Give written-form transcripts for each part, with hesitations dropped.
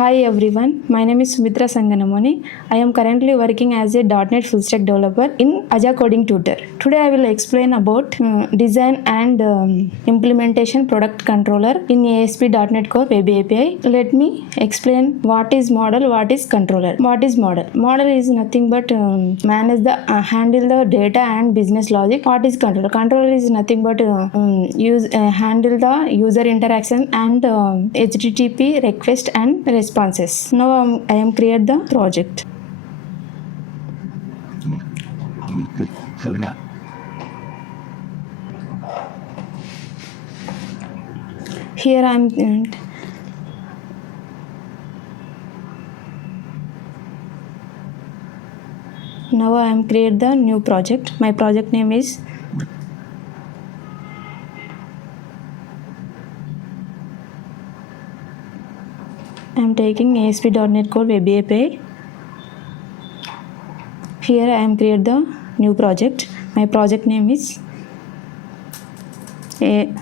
Hi everyone, my name is Sumithra Sanganamoni. I am currently working as a .NET full stack developer in Agile Coding Tutor. Today I will explain about design and implementation product controller in ASP.NET Core Web API. Let me explain what is model, what is controller. What is model? Model is nothing but manage the handle the data and business logic. What is controller? Controller is nothing but handle the user interaction and HTTP request and responses. Now I am create the project. Here I am. Now I am create the new project. My project name is I am taking ASP.NET Core Web API. Here I am create the new project. My project name is a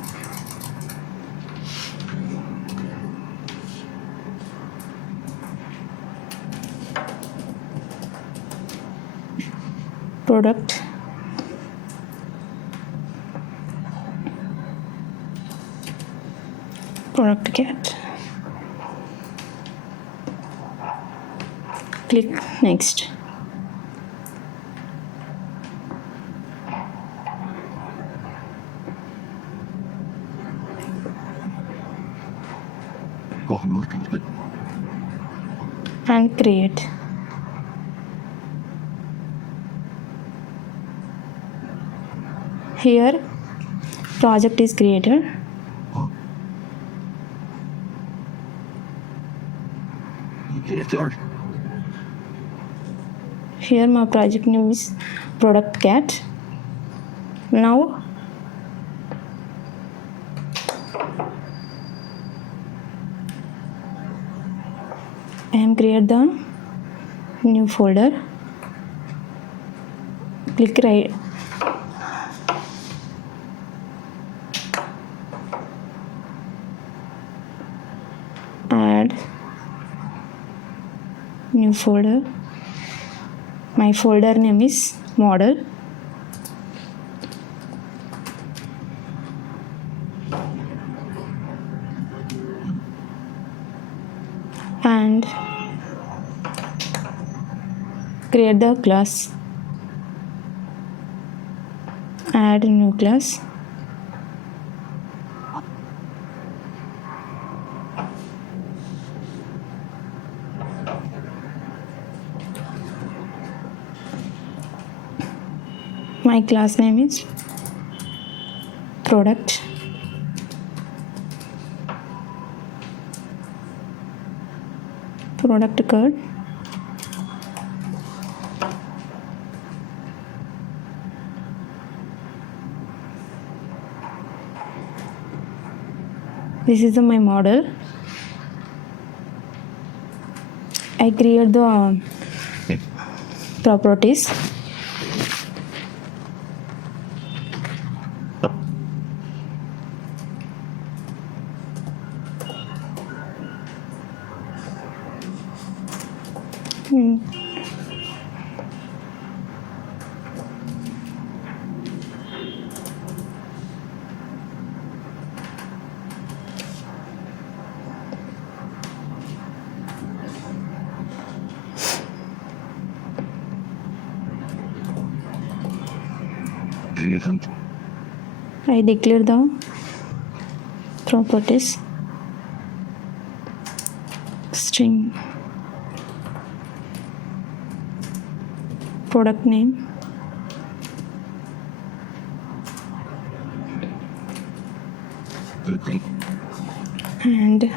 product cat. Click next. And create. Here project is created. Here my project name is product cat. Now I am create the new folder. Click right. Add new folder. My folder name is model. And create the class. Add a new class. My class name is product. Product code. This is my model. I create the properties. I declare the properties string product name and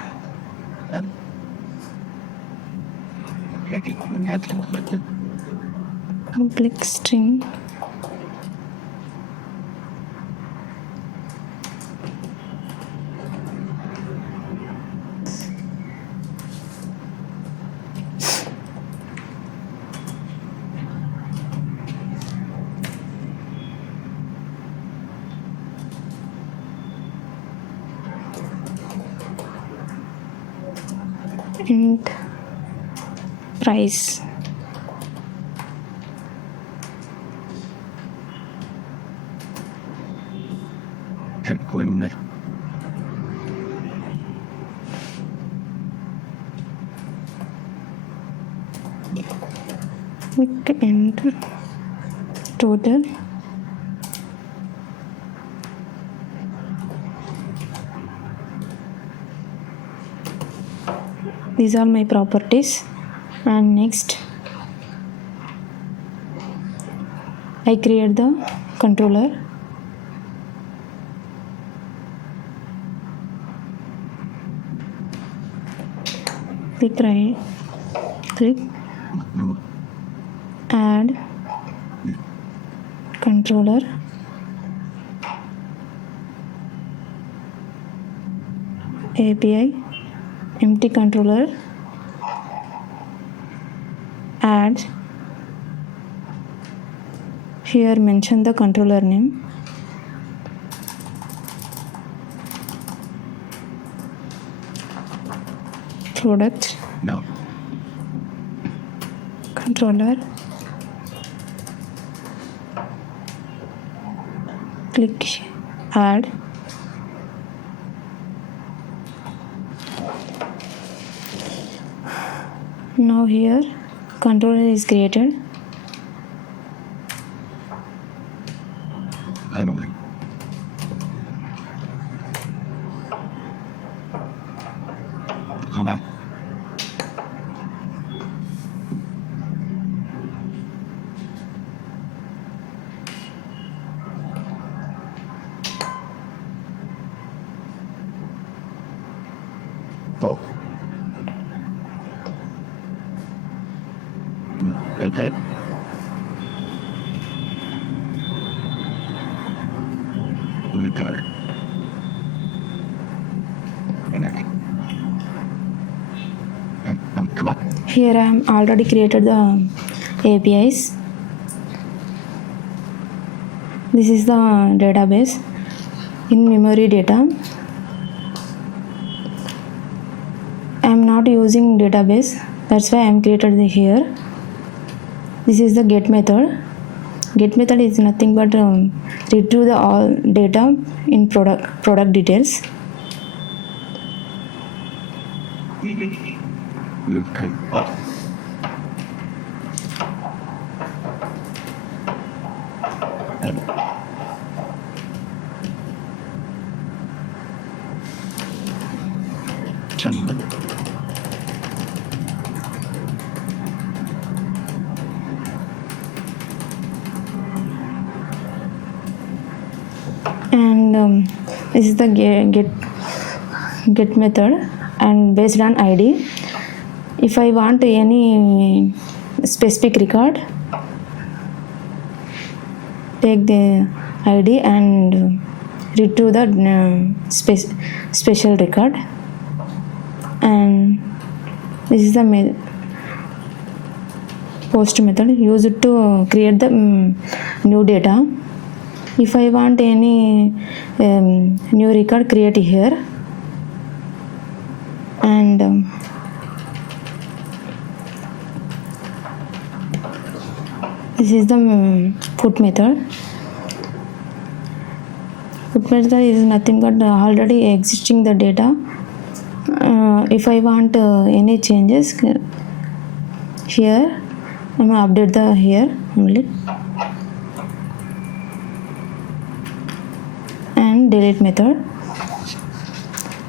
public string int price. Int total. These are my properties. And next I create the controller. Click add controller, API, empty controller, add. Here mention the controller name. Product. No. Controller. Click add. Now here controller is created. I don't think. Calm down. Oh. Okay. Got it. Come on. Here I am already created the APIs. This is the database in memory data. I am not using database, that's why I am created here. This is the get method. Get method is nothing but retrieve the all data in product details. Okay. Oh. And this is the get method, and based on ID. If I want any specific record, take the ID and retrieve the special record. And this is the post method used to create the new data. If I want any new record, create here. And this is the put method. Put method is nothing but already existing the data. If I want any changes here, I will update the here only. And delete method.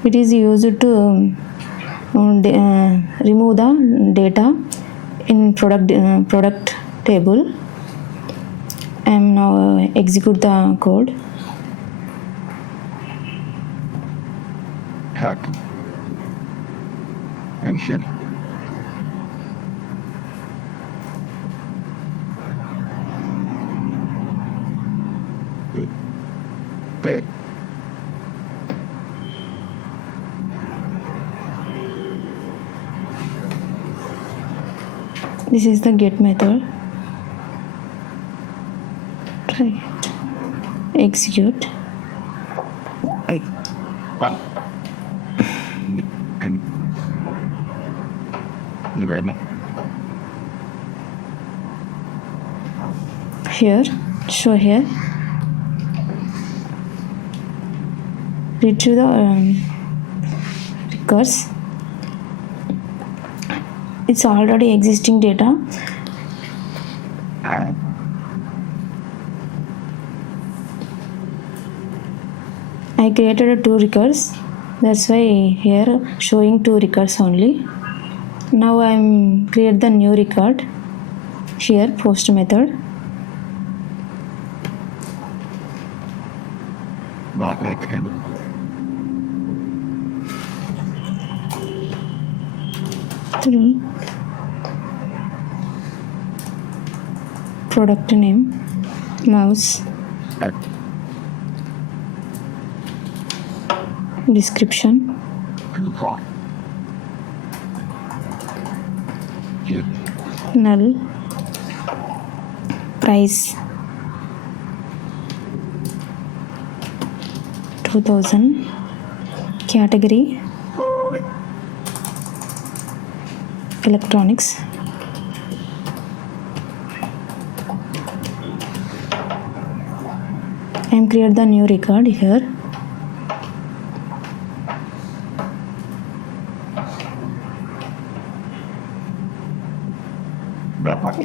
It is used to remove the data in product table. I am now execute the code. Hack. Action. Good. Bad. This is the get method. Try execute. Hey. Run. And environment. Here, show here. Retrieve the records. It's already existing data. I created two records. That's why here showing two records only. Now I'm create the new record. Here post method. Backend. Through product name, mouse, description, null, price 2000, category electronics, I'm create the new record here.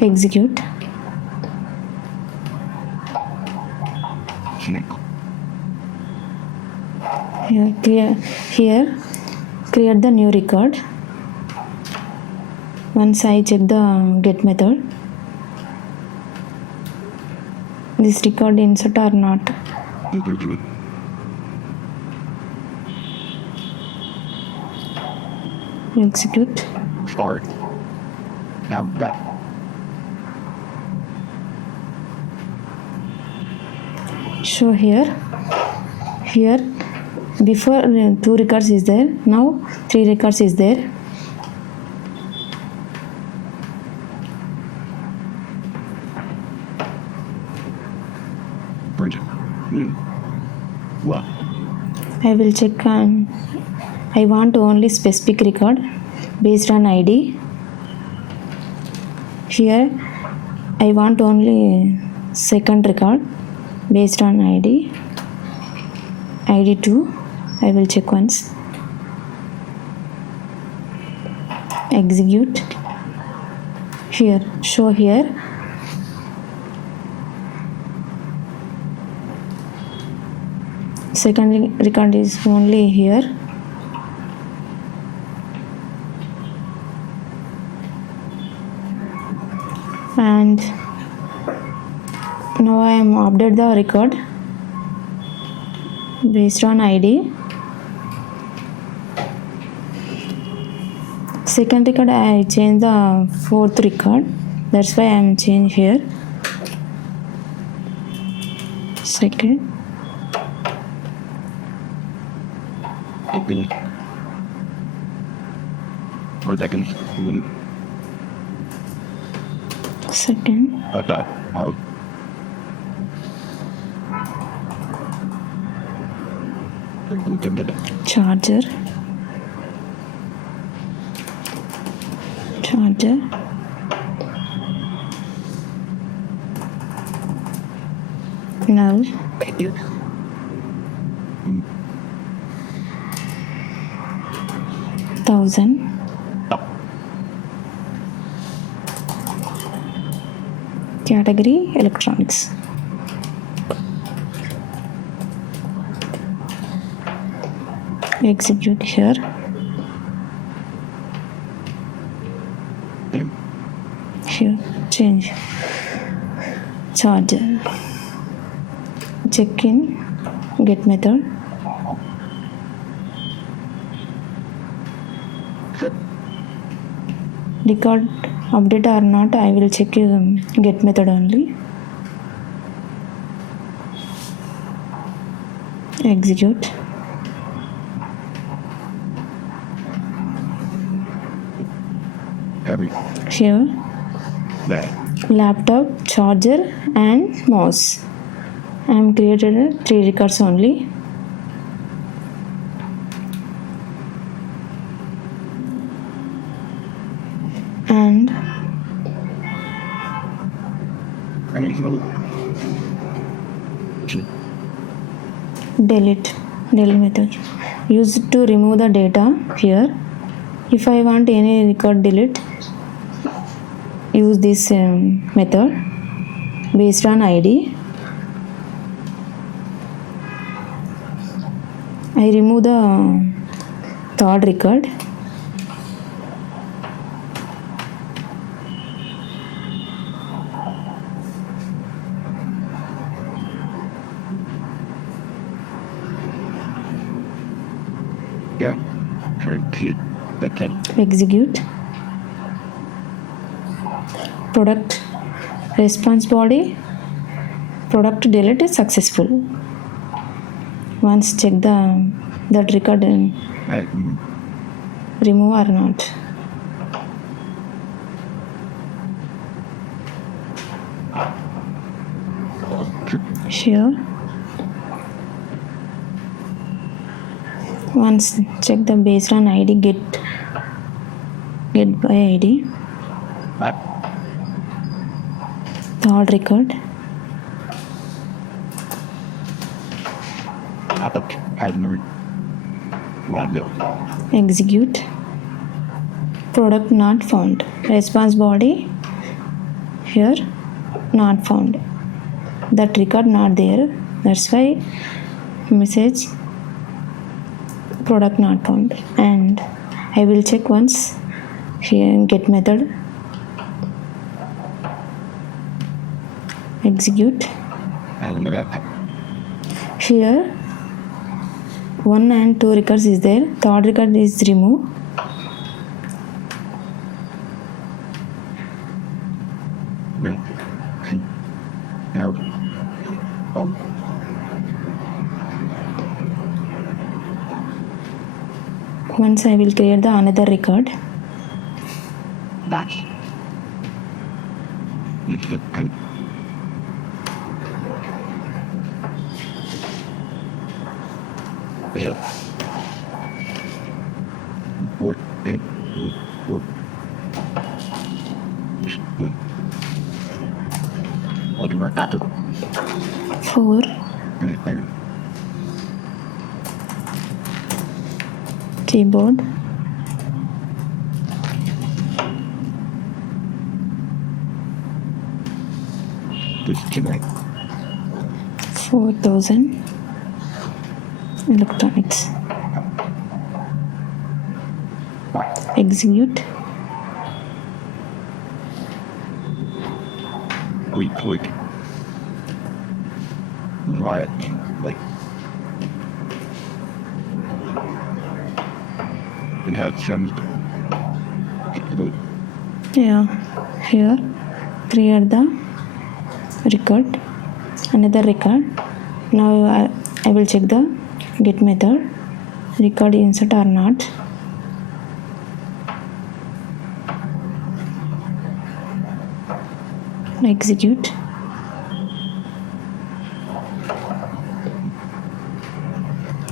Execute. Here create the new record. Once I check the get method, this record insert or not. Execute. Start. Now back. Show here. Here before two records is there, now three records is there. What? I will check on. I want only specific record based on ID. Here I want only second record based on ID. ID 2. I will check once. Execute. Here, show here. Second record is only here. And now I am update the record based on ID. Second record I change the fourth record. That's why I am change here. Second. Or second. Second. Okay. Out. Charger. Null. 1000. Category electronics. Execute here. Here change charger. Check in get method. Record update or not, I will check get method only. Execute. Here laptop, charger and mouse. I am created 3 records only. delete method used to remove the data. Here if I want any record delete, use this method based on id. I remove the third record. Yeah. Repeat backend. Execute. Product response body, product delete is successful. Once check that record remove or not. Sure. Once check the based on id, get by id, third record. Execute. Product not found. Response body, here not found. That record not there. That's why message product not found. And I will check once here get method. Execute. Here 1 and 2 records is there. Third record is remove. Once I will create the another record. Back. Four. Keyboard. Disconnect. 4,000 electronics. Execute. Click. Right. Like. It has some. Yeah, here create the record, another record. Now I will check the get method, record insert or not. Execute.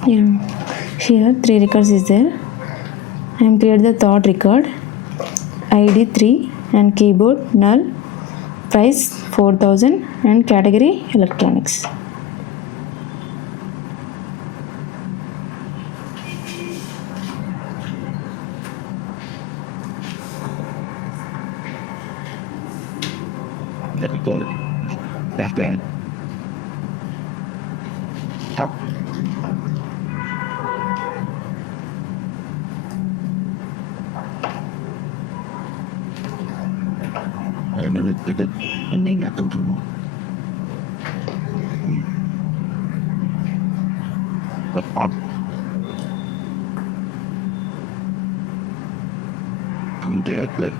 Yeah, here 3 records is there. I am create the third record, id 3 and keyboard null, price 4,000 and category electronics. That's bad. Top. And then got them to the pop. But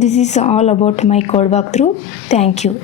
This is all about my code walkthrough. Thank you.